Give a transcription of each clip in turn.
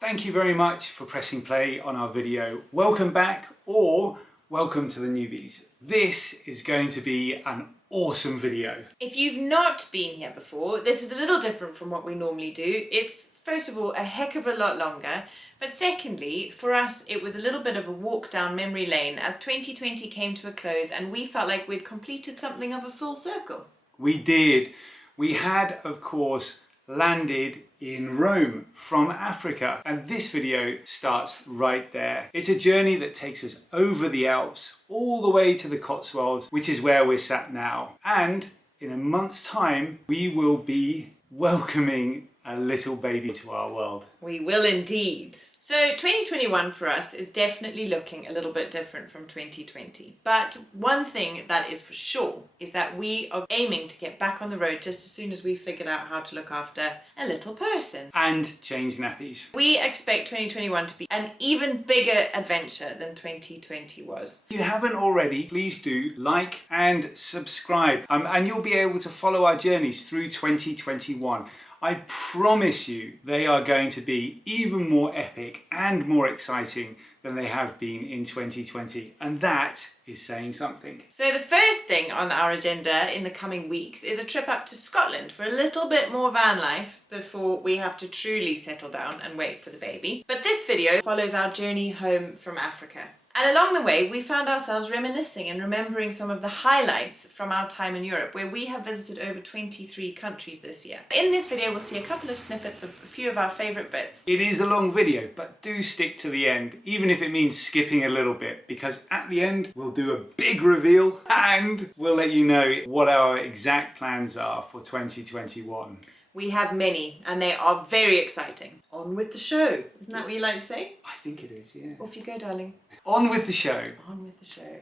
Thank you very much for pressing play on our video. Welcome back, or welcome to the newbies. This is going to be an awesome video. If you've not been here before, this is a little different from what we normally do. It's, first of all, a heck of a lot longer, but secondly, for us, it was a little bit of a walk down memory lane as 2020 came to a close and we felt like we'd completed something of a full circle. We did. We had, of course, landed in Rome from Africa, and this video starts right there. It's a journey that takes us over the Alps all the way to the Cotswolds, which is where we're sat now. And in a month's time we will be welcoming a little baby to our world. We will indeed. So 2021 for us is definitely looking a little bit different from 2020. But one thing that is for sure is that we are aiming to get back on the road just as soon as we've figured out how to look after a little person. And change nappies. We expect 2021 to be an even bigger adventure than 2020 was. If you haven't already, please do like and subscribe. And you'll be able to follow our journeys through 2021. I promise you they are going to be even more epic and more exciting than they have been in 2020. And that is saying something. So the first thing on our agenda in the coming weeks is a trip up to Scotland for a little bit more van life before we have to truly settle down and wait for the baby. But this video follows our journey home from Africa. And along the way, we found ourselves reminiscing and remembering some of the highlights from our time in Europe, where we have visited over 23 countries this year. In this video, we'll see a couple of snippets of a few of our favourite bits. It is a long video, but do stick to the end, even if it means skipping a little bit, because at the end, we'll do a big reveal and we'll let you know what our exact plans are for 2021. We have many, and they are very exciting. On with the show. Isn't that what you like to say? I think it is, yeah. Off you go, darling. On with the show. On with the show.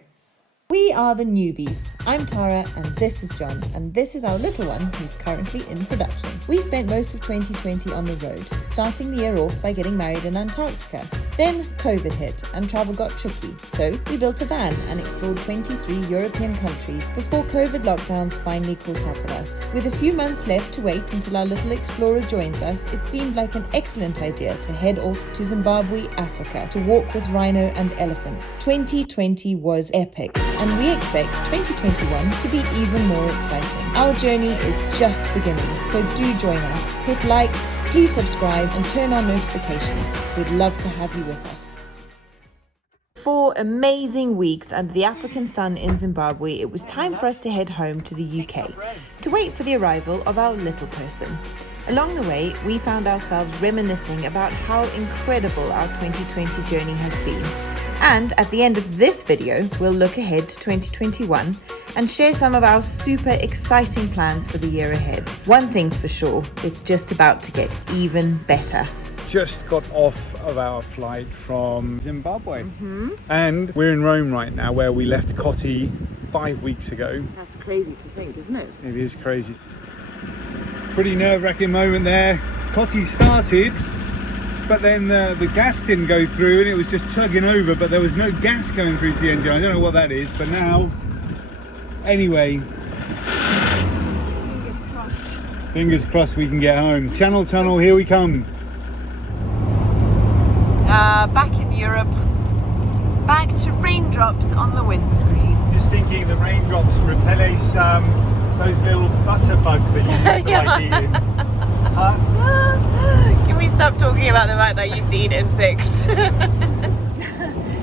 We are the newbies. I'm Tara and this is John, and this is our little one who's currently in production. We spent most of 2020 on the road, starting the year off by getting married in Antarctica. Then COVID hit and travel got tricky, so we built a van and explored 23 European countries before COVID lockdowns finally caught up with us. With a few months left to wait until our little explorer joins us, it seemed like an excellent idea to head off to Zimbabwe, Africa, to walk with rhino and elephants. 2020 was epic, and we expect 2021 to be even more exciting. Our journey is just beginning, so do join us. Hit like, please subscribe and turn on notifications. We'd love to have you with us. 4 amazing weeks under the African sun in Zimbabwe, it was time for us to head home to the UK to wait for the arrival of our little person. Along the way, we found ourselves reminiscing about how incredible our 2020 journey has been. And at the end of this video, we'll look ahead to 2021 and share some of our super exciting plans for the year ahead. One thing's for sure, it's just about to get even better. Just got off of our flight from Zimbabwe. And we're in Rome right now, where we left Cotti 5 weeks ago. That's crazy to think, isn't it? It is crazy. Pretty nerve-wracking moment there. Cotti started, but then the gas didn't go through and it was just chugging over, but there was no gas going through to the engine. I don't know what that is, but now, anyway. Fingers crossed. Fingers crossed we can get home. Channel Tunnel, here we come. Back in Europe, back to raindrops on the windscreen. Just thinking the raindrops repelles those little butter bugs that you used to like eating. Can we stop talking about the fact that I used to eat insects?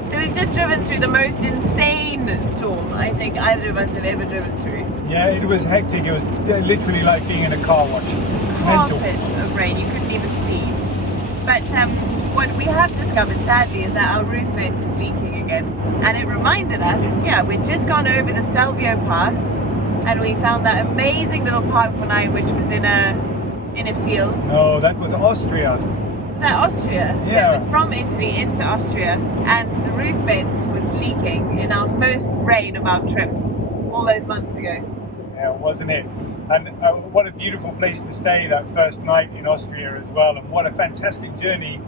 So we've just driven through the most insane storm I think either of us have ever driven through. Yeah, it was hectic. It was literally like being in a car wash. Carpets of rain, you couldn't even see. But what we have discovered, sadly, is that our roof vent is leaking again. And it reminded us, yeah, we'd just gone over the Stelvio Pass and we found that amazing little park for night, which was in a field. No, that was Austria. Is that Austria? Yeah. So it was from Italy into Austria, and the roof vent was leaking in our first rain of our trip all those months ago. Yeah, wasn't it? And what a beautiful place to stay that first night in Austria as well, and what a fantastic journey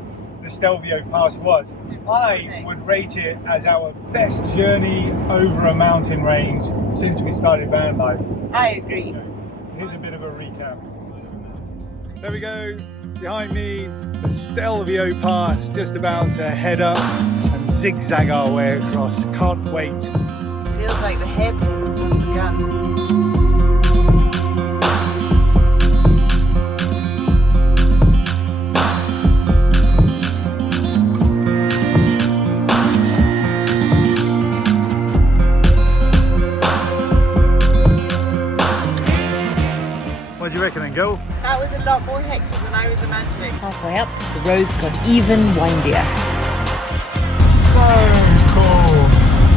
the Stelvio Pass was. I would rate it as our best journey over a mountain range since we started van life. I agree. Here's a bit of a recap. There we go. Behind me, the Stelvio Pass, just about to head up and zigzag our way across. Can't wait. Feels like the hairpins have begun. What do you reckon then, Go? That was a lot more hectic than I was imagining. Halfway up, the roads got even windier. So cool.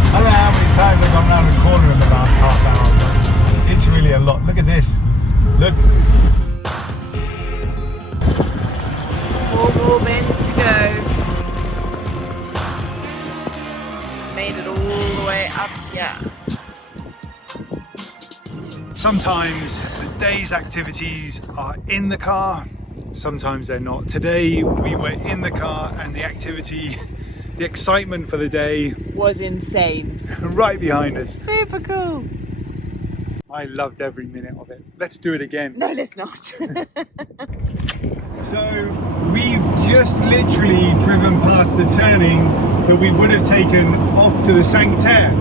I don't know how many times I've gone around the corner in the last half hour, but it's really a lot. Look at this. Look. 4 more bends to go. Made it all the way up here. Sometimes the day's activities are in the car, sometimes they're not. Today we were in the car and the activity, the excitement for the day Was insane. right behind us. Super cool. I loved every minute of it. Let's do it again. No, let's not. So we've just literally driven past the turning that we would have taken off to the Sanctaire.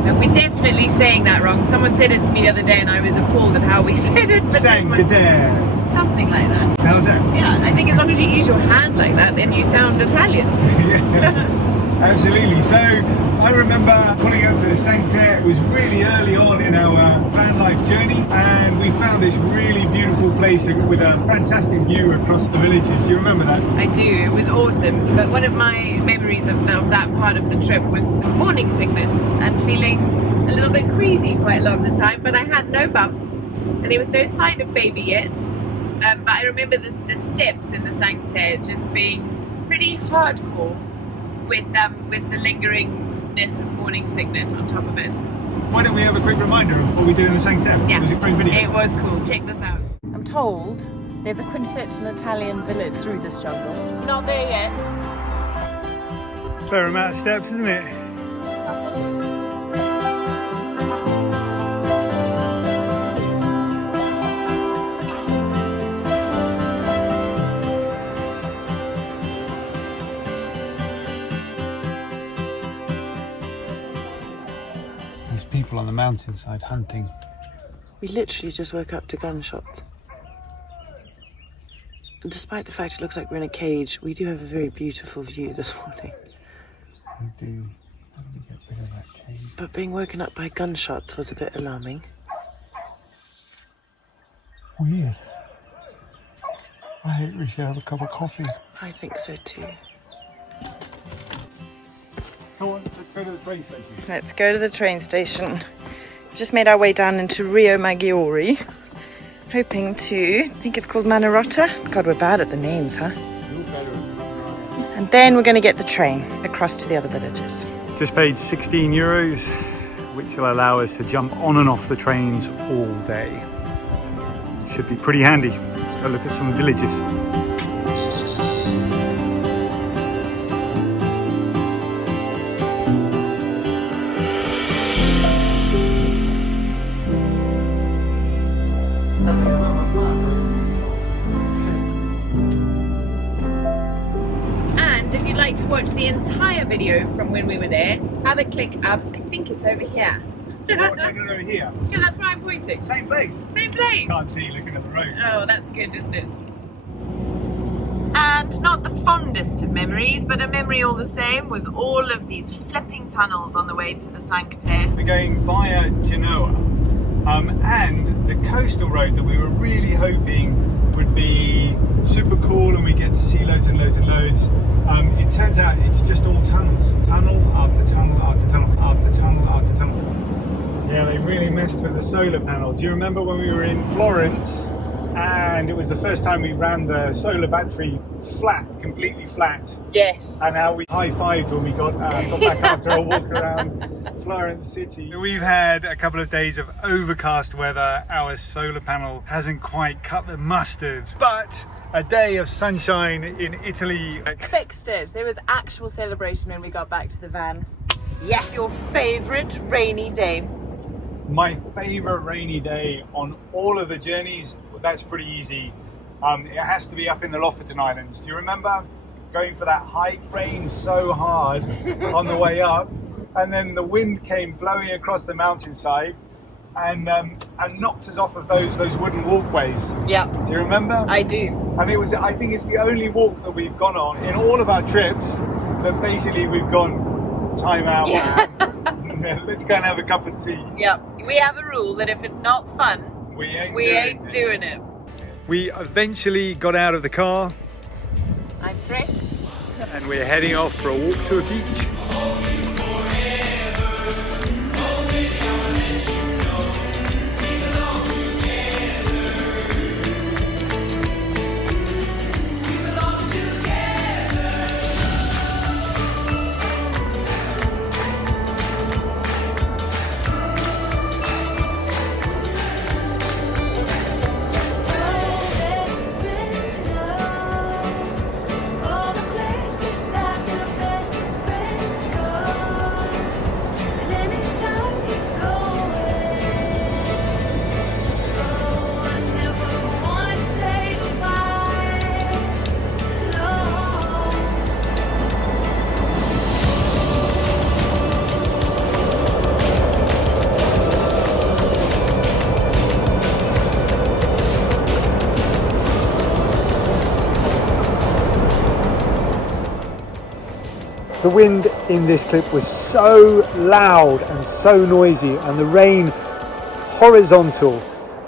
And we're definitely saying that wrong. Someone said it to me the other day and I was appalled at how we said it. But Sanctaire. something like that. How's that? Yeah, I think as long as you use your hand like that, then you sound Italian. Yeah, absolutely. So I remember pulling up to the Sanctaire. It was really early on in our van life journey, and we found this really beautiful place with a fantastic view across the villages. Do you remember that? I do, it was awesome. But one of my memories of that part of the trip was morning sickness and feeling a little bit queasy quite a lot of the time, but I had no bump and there was no sign of baby yet. But I remember the steps in the Sanctaire just being pretty hardcore with the lingeringness of morning sickness on top of it. Why don't we have a quick reminder of what we did in the Sanctaire? Yeah. It was a great video. It was cool, check this out. I'm told there's a quintessential Italian village through this jungle. Not there yet. Fair amount of steps, isn't it? There's people on the mountainside hunting. We literally just woke up to gunshots. And despite the fact it looks like we're in a cage, we do have a very beautiful view this morning. We do. How do we get rid of that cage? But being woken up by gunshots was a bit alarming. Weird. I think we should have a cup of coffee. I think so too. Come on, let's go to the train station. Let's go to the train station. We've just made our way down into Rio Maggiore, hoping to, I think it's called Manorota. God, we're bad at the names, huh? And then we're going to get the train across to the other villages. Just paid €16, which will allow us to jump on and off the trains all day. Should be pretty handy. Let's go look at some villages. To watch the entire video from when we were there, have a click up. I think it's over here. No, here. Yeah, that's where I'm pointing. Same place. Same place. Can't see looking at the road. Oh, that's good, isn't it? And not the fondest of memories, but a memory all the same, was all of these flipping tunnels on the way to the Sanctaire. We're going via Genoa, and the coastal road that we were really hoping would be super cool and we get to see loads and loads and loads. It turns out it's just all tunnels. Tunnel after tunnel after tunnel after tunnel after tunnel. Yeah, they really messed with the solar panel. Do you remember when we were in Florence and it was the first time we ran the solar battery flat, completely flat? Yes. And how we high-fived when we got back after a walk around Florence city. We've had a couple of days of overcast weather. Our solar panel hasn't quite cut the mustard, but a day of sunshine in Italy. Fixed it. There was actual celebration when we got back to the van. Yeah. Your favourite rainy day? My favourite rainy day on all of the journeys, that's pretty easy. It has to be up in the Lofoten Islands. Do you remember going for that hike? Rained so hard on the way up, and then the wind came blowing across the mountainside and knocked us off of those wooden walkways. Yeah, Do you remember? I do. And I think it's the only walk that we've gone on in all of our trips that basically we've gone time out. Yeah. Let's go and have a cup of tea. Yeah, we have a rule that if it's not fun, We ain't doing it. We eventually got out of the car I'm fresh. and we're heading off for a walk to a beach. The wind in this clip was so loud and so noisy, and the rain horizontal,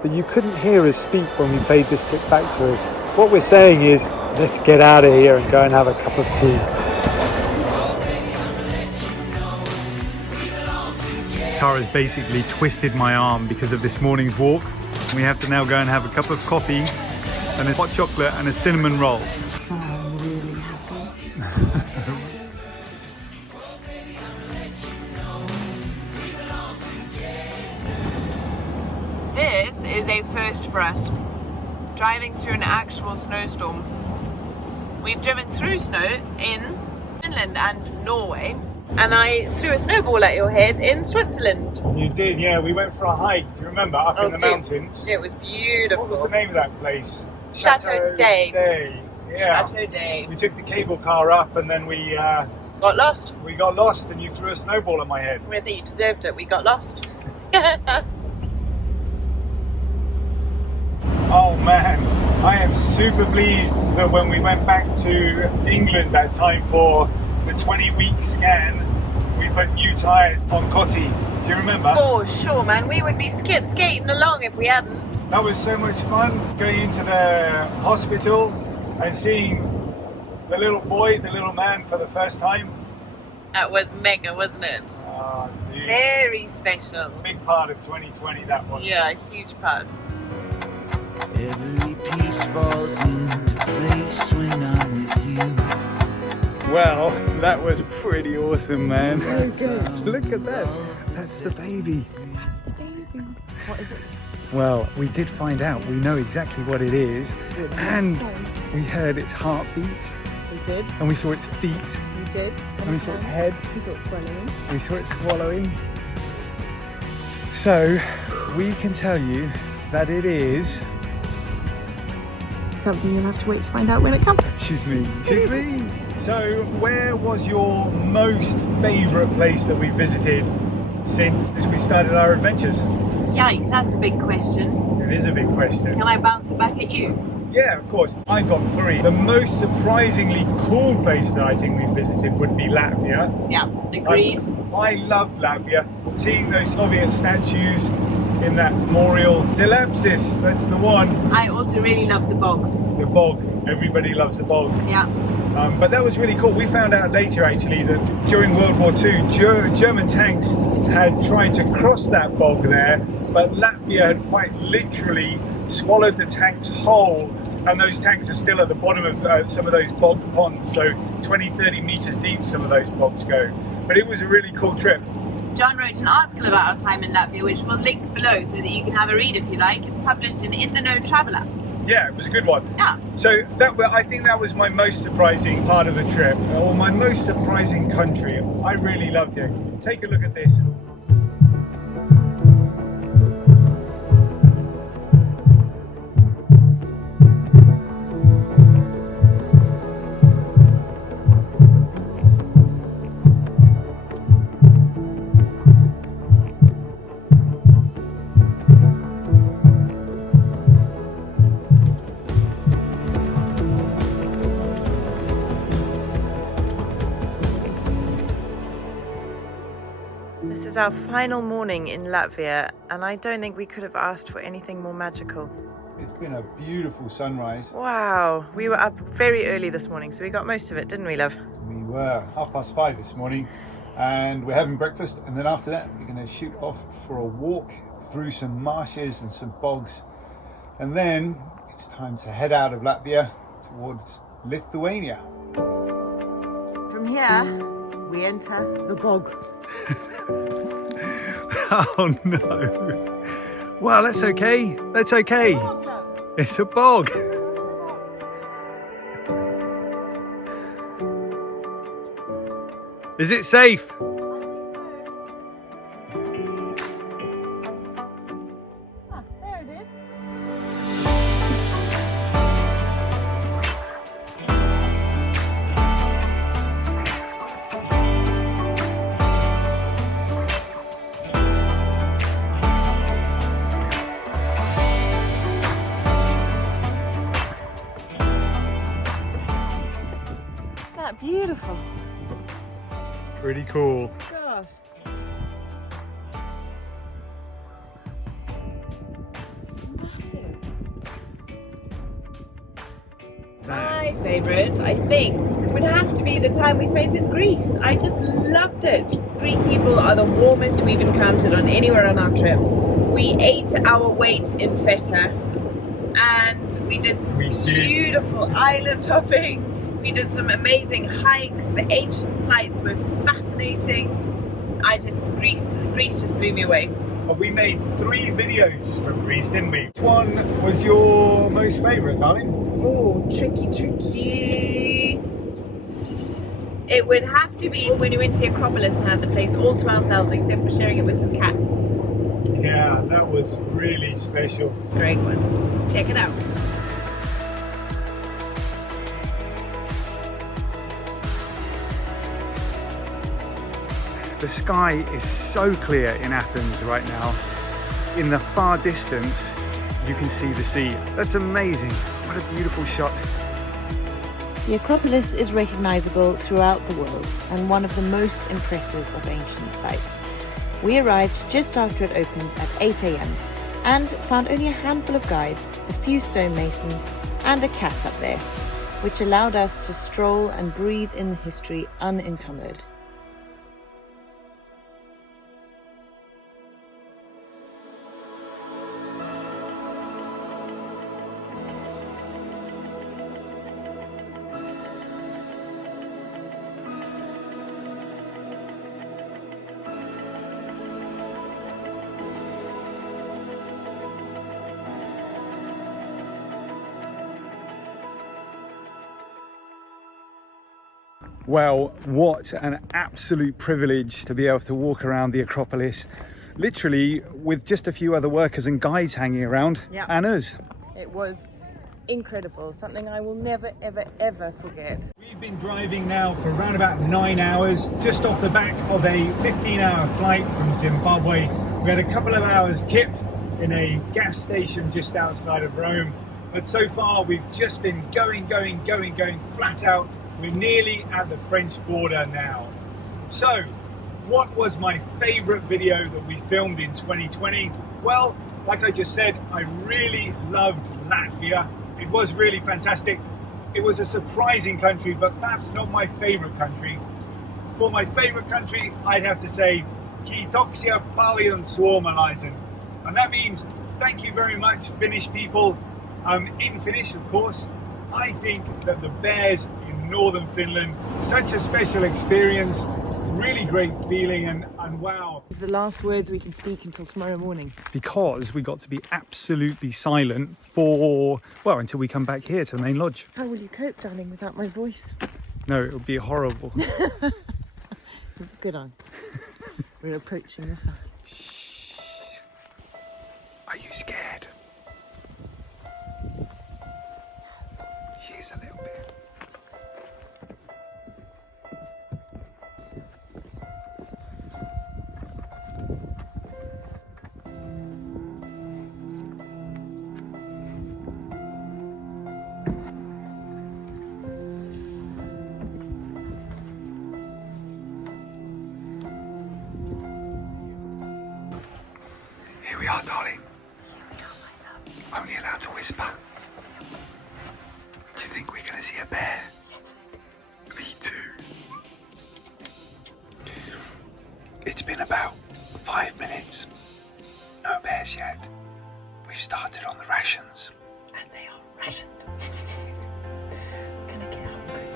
that you couldn't hear us speak when we played this clip back to us. What we're saying is, let's get out of here and go and have a cup of tea. Tara's basically twisted my arm because of this morning's walk. We have to now go and have a cup of coffee and a hot chocolate and a cinnamon roll. I'm really happy. This is a first for us, driving through an actual snowstorm. We've driven through snow in Finland and Norway, and I threw a snowball at your head in Switzerland. You did, yeah. We went for a hike, do you remember, up in the mountains? It was beautiful. What was the name of that place? Chateau Day. Yeah. Chateau Day. We took the cable car up and then we Got lost. got lost and you threw a snowball at my head. I think you deserved it. We got lost. Oh man, I am super pleased that when we went back to England that time for the 20-week scan, we put new tyres on Cotty. Do you remember? For sure, man. We would be skating along if we hadn't. That was so much fun, going into the hospital and seeing the little boy, the little man for the first time. That was mega, wasn't it? Oh, dude. Very special. Big part of 2020 that was. Yeah, a huge part. Every piece falls into place when I'm with you. Well, that was pretty awesome, man. So good. Look at that. That's the baby. That's the baby. What is it? Well, we did find out. We know exactly what it is. And we heard its heartbeat. We did. And we saw its feet. We did. And we saw its head. We saw it swallowing. We saw it swallowing. So, we can tell you that it is... Something you'll have to wait to find out when it comes. She's me. She's me. So, where was your most favourite place that we visited since we started our adventures? Yikes, that's a big question. It is a big question. Can I bounce it back at you? Yeah, of course. I got 3. The most surprisingly cool place that I think we visited would be Latvia. Yeah, agreed. I loved Latvia. Seeing those Soviet statues in that memorial. Delapsis, that's the one. I also really love the bog. The bog. Everybody loves the bog. Yeah. But that was really cool. We found out later actually that during World War II, German tanks had tried to cross that bog there, but Latvia had quite literally swallowed the tanks whole, and those tanks are still at the bottom of some of those bog ponds, so 20-30 meters deep some of those bogs go. But it was a really cool trip. John wrote an article about our time in Latvia, which we'll link below so that you can have a read if you like. It's published in the Know Traveller. Yeah, it was a good one. Yeah. So I think that was my most surprising part of the trip, or my most surprising country. I really loved it. Take a look at this. is our final morning in Latvia, and I don't think we could have asked for anything more magical. It's been a beautiful sunrise. Wow, we were up very early this morning, so we got most of it, didn't we, love? We were 5:30 this morning, and we're having breakfast, and then after that we're going to shoot off for a walk through some marshes and some bogs, and then it's time to head out of Latvia towards Lithuania. From here, we enter the bog. Oh no. Well, that's okay. That's okay. It's a bog. Is it safe? There it is. Isn't that beautiful? Pretty cool. Gosh. It's massive. My favourite, I think, would have to be the time we spent in Greece. I just loved it. Greek people are the warmest we've encountered on anywhere on our trip. We ate our weight in feta, and we did some beautiful island hopping. We did some amazing hikes. The ancient sites were fascinating. Greece just blew me away. We made 3 videos from Greece, didn't we? Which one was your most favourite, darling? Oh, tricky. It would have to be when we went to the Acropolis and had the place all to ourselves, except for sharing it with some cats. Yeah, that was really special. Great one. Check it out. The sky is so clear in Athens right now. In the far distance, you can see the sea. That's amazing. What a beautiful shot. The Acropolis is recognisable throughout the world and one of the most impressive of ancient sites. We arrived just after it opened at 8 AM and found only a handful of guides, a few stonemasons and a cat up there, which allowed us to stroll and breathe in the history unencumbered. Well, what an absolute privilege to be able to walk around the Acropolis, literally with just a few other workers and guides hanging around, Yeah. and us. It was incredible. Something I will never, ever, ever forget. We've been driving now for around about 9 hours, just off the back of a 15-hour flight from Zimbabwe. We had a couple of hours kip in a gas station just outside of Rome, but so far we've just been going flat out. We're nearly at the French border now. So, what was my favorite video that we filmed in 2020? Well, like I just said, I really loved Latvia. It was really fantastic. It was a surprising country, but perhaps not my favorite country. For my favorite country, I'd have to say, Kiitoksia paljon suomalaisen. And that means, thank you very much, Finnish people. In Finnish, of course. I think that the bears in northern Finland, such a special experience, really great feeling, and wow. It's the last words we can speak until tomorrow morning. Because we got to be absolutely silent for, well, until we come back here to the main lodge. How will you cope, darling, without my voice? No, it would be horrible. Good answer. We're approaching the sun. Shh. Are you scared? She is a little bit. we are, darling. Only allowed to whisper. Do you think we're going to see a bear? Yes. Me too. It's been about 5 minutes. No bears yet. We've started on the rations. And they are rationed. Gonna get hungry.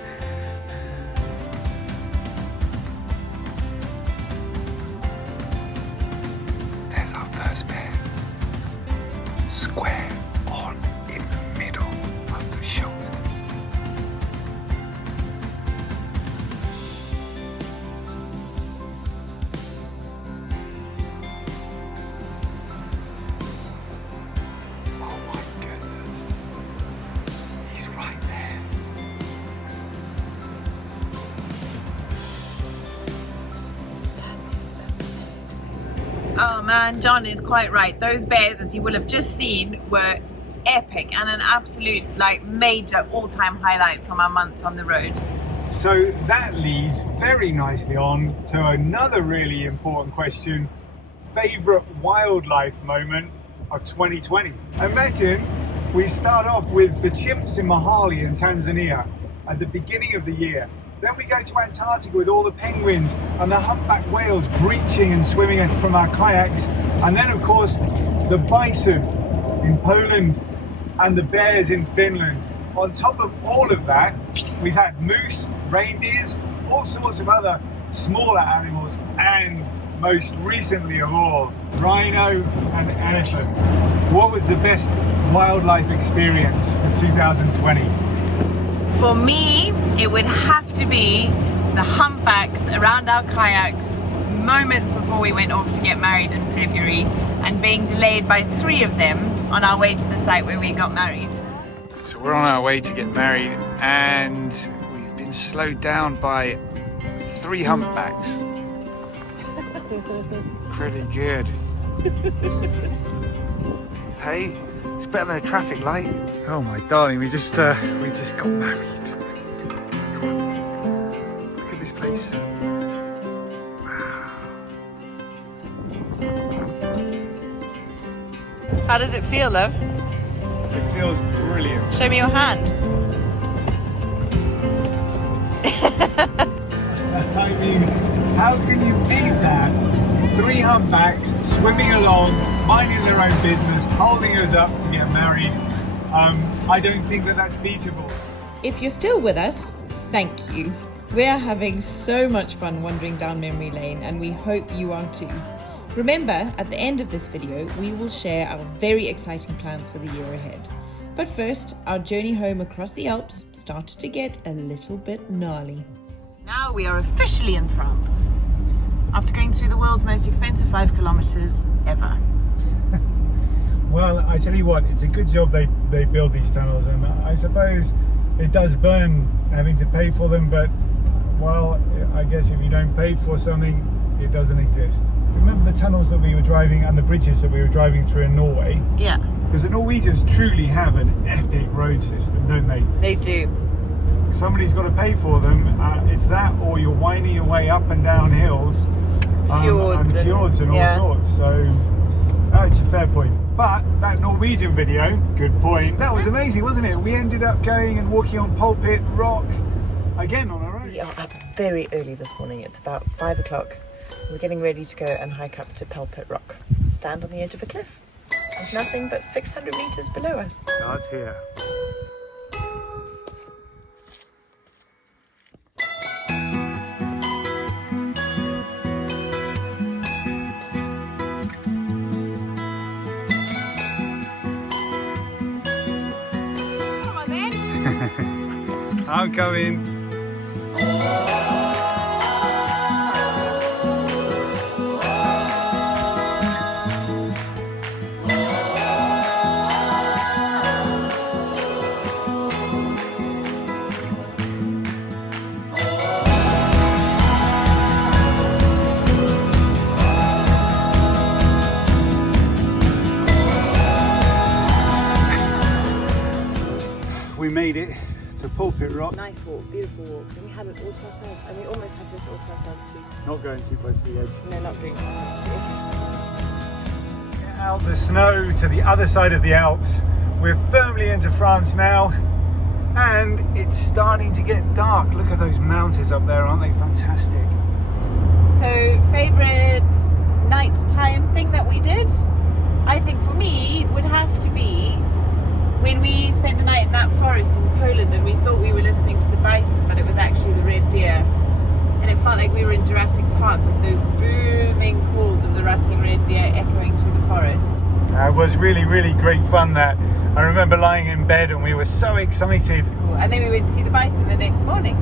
There's our first bear. Square on in the middle of the shoulder. Oh my goodness. He's right there. Oh man, John is quite right. Those bears, as you will have just seen, were epic and an absolute major all-time highlight from our months on the road. So that leads very nicely on to another really important question. Favourite wildlife moment of 2020? Imagine we start off with the chimps in Mahali in Tanzania at the beginning of the year. Then we go to Antarctica with all the penguins and the humpback whales breaching and swimming from our kayaks. And then of course the bison in Poland and the bears in Finland. On top of all of that, we've had moose, reindeers, all sorts of other smaller animals, and most recently of all, rhino and elephant. What was the best wildlife experience for 2020? For me, it would have to be the humpbacks around our kayaks moments before we went off to get married in February and being delayed by 3 of them on our way to the site where we got married. So we're on our way to get married and we've been slowed down by 3 humpbacks. Pretty good. Hey, it's better than a traffic light. Oh my darling, we just got married. Look at this place. Wow. How does it feel, love? It feels brilliant. Show me your hand. I mean, how can you beat that? 3 humpbacks swimming along, minding their own business, holding us up to get married. I don't think that that's beatable. If you're still with us, thank you. We're having so much fun wandering down memory lane and we hope you are too. Remember, at the end of this video, we will share our very exciting plans for the year ahead. But first, our journey home across the Alps started to get a little bit gnarly. Now we are officially in France, after going through the world's most expensive 5 kilometers ever. Well, I tell you what, it's a good job they build these tunnels, and I suppose it does burn having to pay for them, but well, I guess if you don't pay for something, it doesn't exist. Remember the tunnels that we were driving and the bridges that we were driving through in Norway? Yeah. Because the Norwegians truly have an epic road system, don't they? They do. Somebody's got to pay for them. It's that, or you're winding your way up and down hills, fjords and all sorts. So it's a fair point. But that Norwegian video, good point. That was amazing, wasn't it? We ended up going and walking on Pulpit Rock again on our own. We are up very early this morning. It's about 5 o'clock. We're getting ready to go and hike up to Pulpit Rock. Stand on the edge of a cliff. There's nothing but 600 meters below us. God's here. Come on then. I'm coming. We made it to Pulpit Rock. Nice walk, beautiful walk. And we had it all to ourselves. And we almost had this all to ourselves too. Not going too close to the edge. No, not doing that. out the snow to the other side of the Alps. We're firmly into France now, and it's starting to get dark. Look at those mountains up there, aren't they fantastic? So, favourite nighttime thing that we did? I think for me would have to be when we spent the night in that forest in Poland and we thought we were listening to the bison, but it was actually the red deer. And it felt like we were in Jurassic Park with those booming calls of the rutting red deer echoing through the forest. It was really, really great fun that. I remember lying in bed and we were so excited. And then we went to see the bison the next morning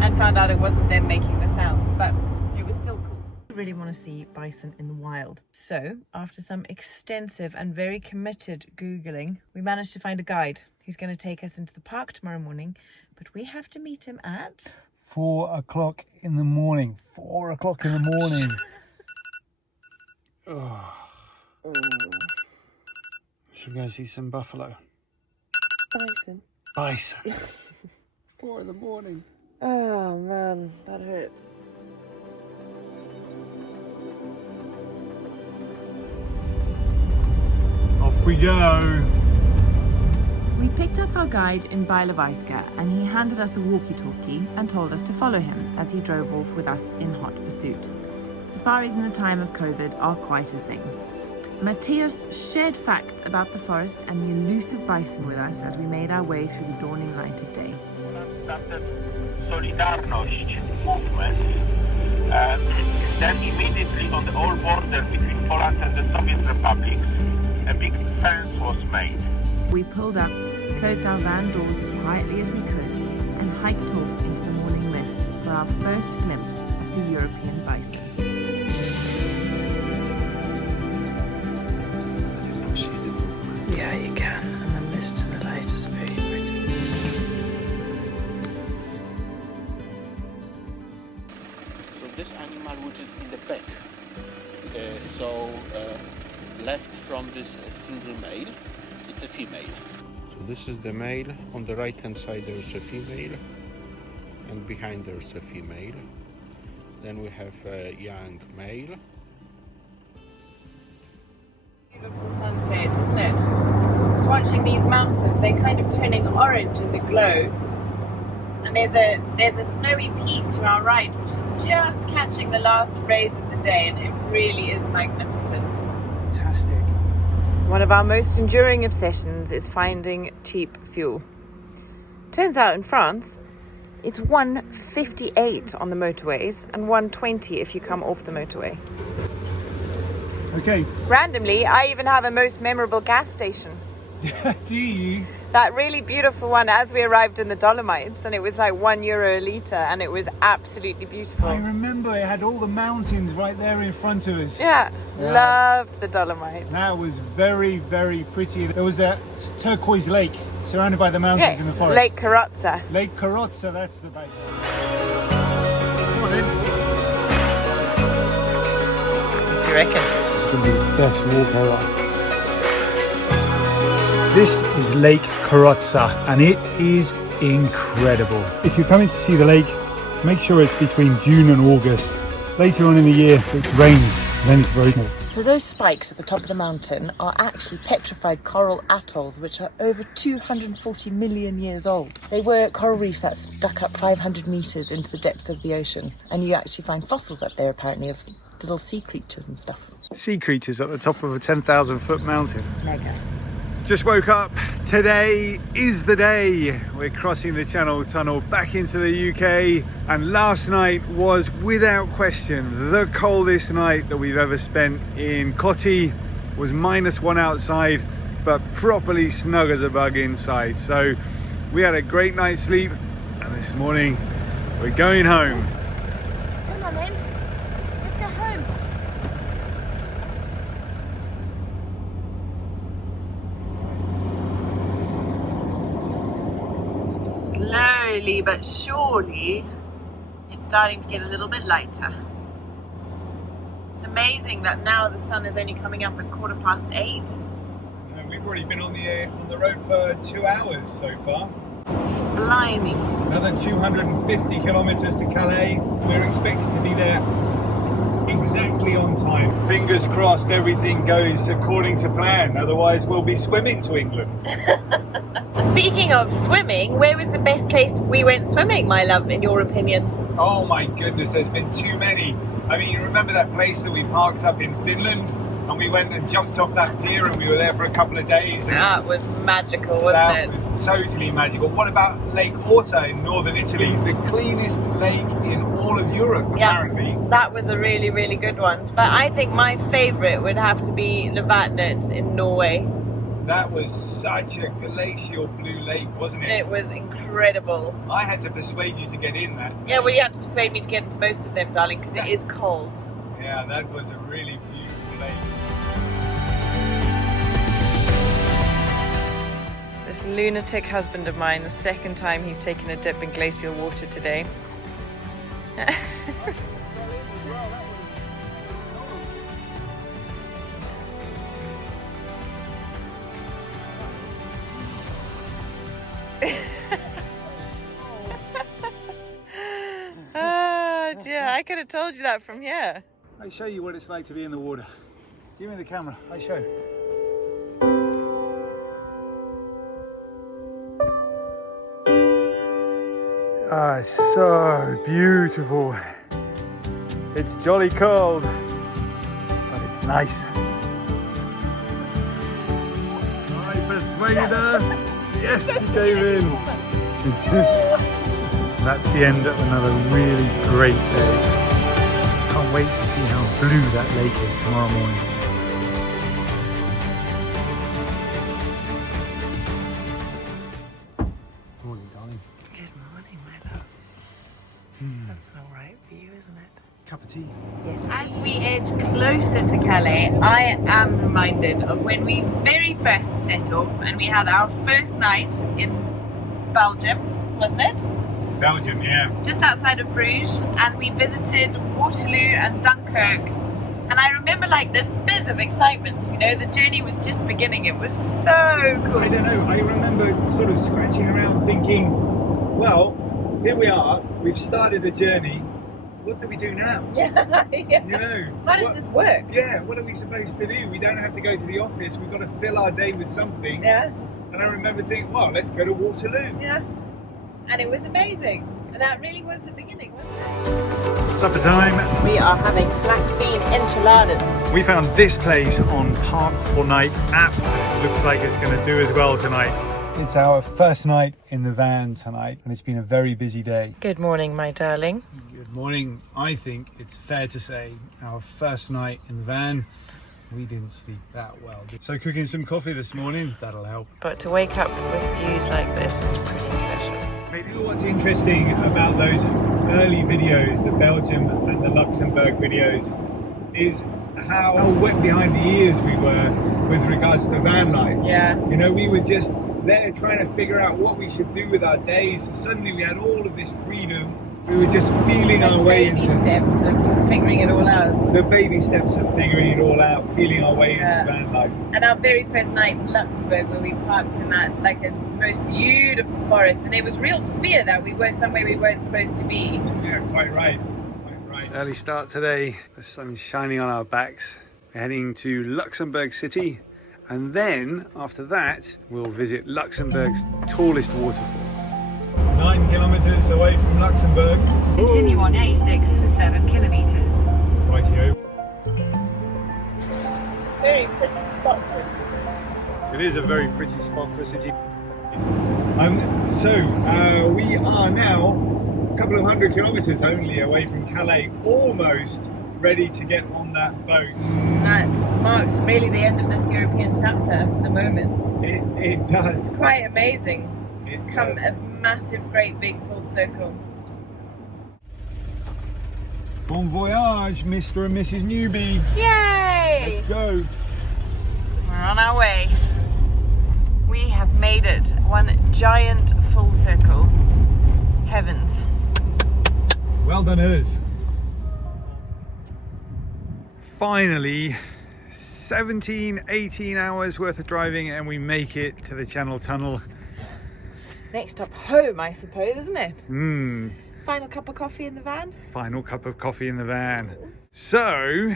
and found out it wasn't them making the sounds, but it was still cool. I really want to see bison in the wild. So, after some extensive and very committed Googling, we managed to find a guide who's going to take us into the park tomorrow morning, but we have to meet him at 4 o'clock in the morning. 4 o'clock in the morning. Should we go see some buffalo? bison. Bison. 4 in the morning. Oh man, that hurts. Off we go. We picked up our guide in Bailavaiska and he handed us a walkie-talkie and told us to follow him as he drove off with us in hot pursuit. Safaris in the time of COVID are quite a thing. Matthias shared facts about the forest and the elusive bison with us as we made our way through the dawning light of day. Started Solidarność movement, and then immediately on the old border between Poland and the Soviet Republic, a big fence was made. We pulled up, closed our van doors as quietly as we could, and hiked off into the morning mist for our first glimpse of the European bison. Yeah, you can, and the mist and the light is very pretty. So this animal which is in the back, left from this single male, it's a female. So this is the male, on the right hand side there's a female, and behind there's a female. Then we have a young male. Beautiful sunset, isn't it? Just watching these mountains, they're kind of turning orange in the glow. And there's a snowy peak to our right, which is just catching the last rays of the day, and it really is magnificent. Fantastic. One of our most enduring obsessions is finding cheap fuel. Turns out in France, it's 1.58 on the motorways and 1.20 if you come off the motorway. Okay. Randomly, I even have a most memorable gas station. Do you? That really beautiful one as we arrived in the Dolomites, and it was like €1 a litre, and it was absolutely beautiful. I remember it had all the mountains right there in front of us. Yeah, loved the Dolomites. That was very, very pretty. There was that turquoise lake surrounded by the mountains in the forest. Lake Karotza. Lake Karotza, that's the base. Come on then. What do you reckon? It's going to be the best walk ever. This is Lake Karotza and it is incredible. If you're coming to see the lake, make sure it's between June and August. Later on in the year it rains, then it's very small. So those spikes at the top of the mountain are actually petrified coral atolls, which are over 240 million years old. They were coral reefs that stuck up 500 metres into the depths of the ocean, and you actually find fossils up there apparently of little sea creatures and stuff. Sea creatures at the top of a 10,000 foot mountain. Mega. Just woke up. Today is the day. We're crossing the Channel Tunnel back into the UK, and last night was without question the coldest night that we've ever spent in Cotti. It was -1 outside, but properly snug as a bug inside. So we had a great night's sleep, and this morning we're going home. Come on then, let's go home. Slowly but surely, it's starting to get a little bit lighter. It's amazing that now the sun is only coming up at 8:15. We've already been on the road for 2 hours so far. Blimey. Another 250 kilometers to Calais. We're expected to be there exactly on time. Fingers crossed everything goes according to plan, otherwise we'll be swimming to England. Speaking of swimming, where was the best place we went swimming, my love, in your opinion? Oh my goodness, there's been too many. I mean, you remember that place that we parked up in Finland and we went and jumped off that pier and we were there for a couple of days? And That was magical, wasn't that it? was totally magical. What about Lake Orta in northern Italy? The cleanest lake in all of Europe, apparently. That was a really, really good one. But I think my favourite would have to be Levatnet in Norway. That was such a glacial blue lake, wasn't it? It was incredible. I had to persuade you to get in that. Yeah, well, you had to persuade me to get into most of them, darling, because it is cold. Yeah, that was a really beautiful lake. This lunatic husband of mine, the second time he's taken a dip in glacial water today. Oh dear, I could have told you that from here. I show you what it's like to be in the water. Give me the camera, I show. Ah, it's so beautiful. It's jolly cold, but it's nice. I persuaded her. Yes, she came in. That's the end of another really great day. Can't wait to see how blue that lake is tomorrow morning. Morning, darling. Good morning, my love. That's an alright view, isn't it? Cup of tea. Yes. As we edge closer to Calais, I am reminded of when we very first set off and we had our first night in Belgium, wasn't it? Belgium, yeah. Just outside of Bruges, and we visited Waterloo and Dunkirk. And I remember like the fizz of excitement, you know, the journey was just beginning. It was so cool. I don't know, I remember sort of scratching around thinking, well, here we are, we've started a journey, what do we do now? Yeah, yeah. You know, How does this work? Yeah, what are we supposed to do? We don't have to go to the office, we've got to fill our day with something. Yeah, And I remember thinking, well, let's go to Waterloo. yeah. And it was amazing. And that really was the beginning, wasn't it? Supper time. We are having black bean enchiladas. We found this place on Park 4 Night app. Looks like it's going to do as well tonight. It's our first night in the van tonight and it's been a very busy day. Good morning, my darling. Good morning. I think it's fair to say our first night in the van, we didn't sleep that well. So cooking some coffee this morning, that'll help. But to wake up with views like this is pretty special. Maybe what's interesting about those early videos, the Belgium and the Luxembourg videos, is how wet behind the ears we were with regards to van life. Yeah. You know, we were just there trying to figure out what we should do with our days. Suddenly we had all of this freedom. We were just feeling our way baby into steps of figuring it all out. the baby steps of figuring it all out, feeling our way into van life. And our very first night in Luxembourg, where we parked in that like a most beautiful forest, and it was real fear that we were somewhere we weren't supposed to be. Yeah, quite right. Quite right. Early start today. The sun's shining on our backs. We're heading to Luxembourg City, and then after that, we'll visit Luxembourg's tallest waterfall. 9 kilometers away from Luxembourg. Continue on A6 for 7 kilometers. Rightio. Very pretty spot for a city. It is a very pretty spot for a city. We are now a couple of 100 kilometers only away from Calais, almost ready to get on that boat. That marks really the end of this European chapter at the moment. It does. It's quite amazing. It Come does. a massive, great big full circle. Bon voyage, Mr. and Mrs. Newby. Yay! Let's go. We're on our way. We have made it. One giant full circle. Heavens. Well done, us. Finally, 18 hours worth of driving and we make it to the Channel Tunnel. Next up home, I suppose, isn't it? Final cup of coffee in the van? Final cup of coffee in the van. So,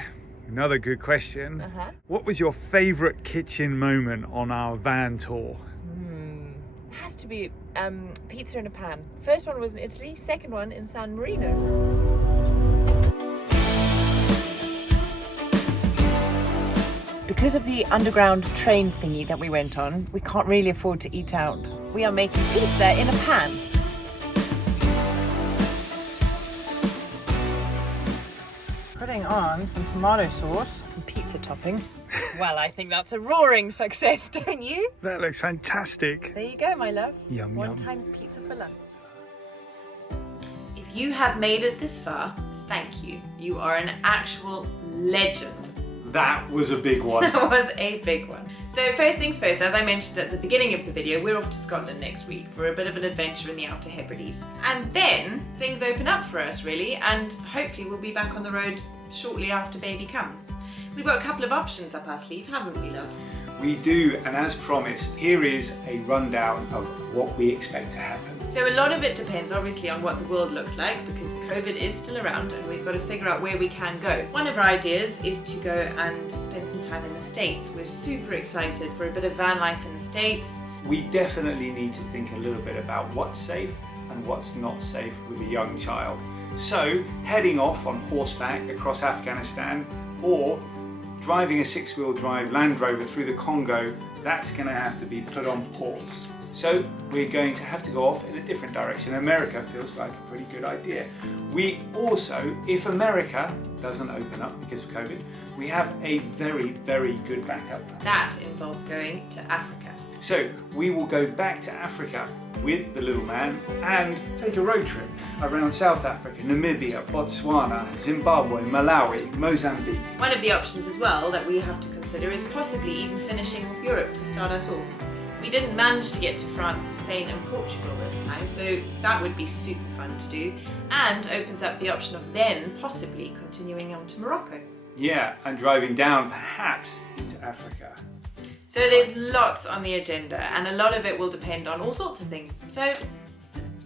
another good question. What was your favourite kitchen moment on our van tour? It has to be pizza in a pan. First one was in Italy, second one in San Marino. Because of the underground train thingy that we went on, we can't really afford to eat out. We are making pizza in a pan. Putting on some tomato sauce, some pizza topping. Well, I think that's a roaring success, don't you? That looks fantastic. There you go, my love. Yum, One yum. times pizza for lunch. If you have made it this far, thank you. You are an actual legend. That was a big one. That was a big one. So first things first, as I mentioned at the beginning of the video, we're off to Scotland next week for a bit of an adventure in the Outer Hebrides. And then things open up for us really, and hopefully we'll be back on the road shortly after baby comes. We've got a couple of options up our sleeve, haven't we, love? We do, and as promised, here is a rundown of what we expect to happen. So a lot of it depends obviously on what the world looks like, because COVID is still around and we've got to figure out where we can go. One of our ideas is to go and spend some time in the States. We're super excited for a bit of van life in the States. We definitely need to think a little bit about what's safe and what's not safe with a young child. So heading off on horseback across Afghanistan or driving a 6-wheel drive Land Rover through the Congo, that's going to have to be put on pause. So we're going to have to go off in a different direction. America feels like a pretty good idea. We also, if America doesn't open up because of COVID, we have a very, very good backup plan. That involves going to Africa. So we will go back to Africa with the little man and take a road trip around South Africa, Namibia, Botswana, Zimbabwe, Malawi, Mozambique. One of the options as well that we have to consider is possibly even finishing off Europe to start us off. We didn't manage to get to France, Spain and Portugal this time, so that would be super fun to do, and opens up the option of then possibly continuing on to Morocco. Yeah, and driving down perhaps into Africa. So there's lots on the agenda, and a lot of it will depend on all sorts of things. So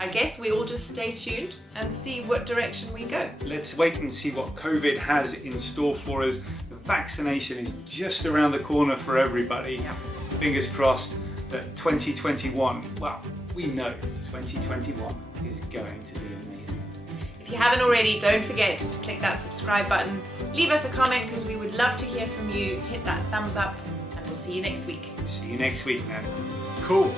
I guess we all just stay tuned and see what direction we go. Let's wait and see what COVID has in store for us. The vaccination is just around the corner for everybody. Yeah. Fingers crossed that 2021, well, we know 2021 is going to be amazing. If you haven't already, don't forget to click that subscribe button. Leave us a comment because we would love to hear from you. Hit that thumbs up and we'll see you next week. See you next week, man. Cool.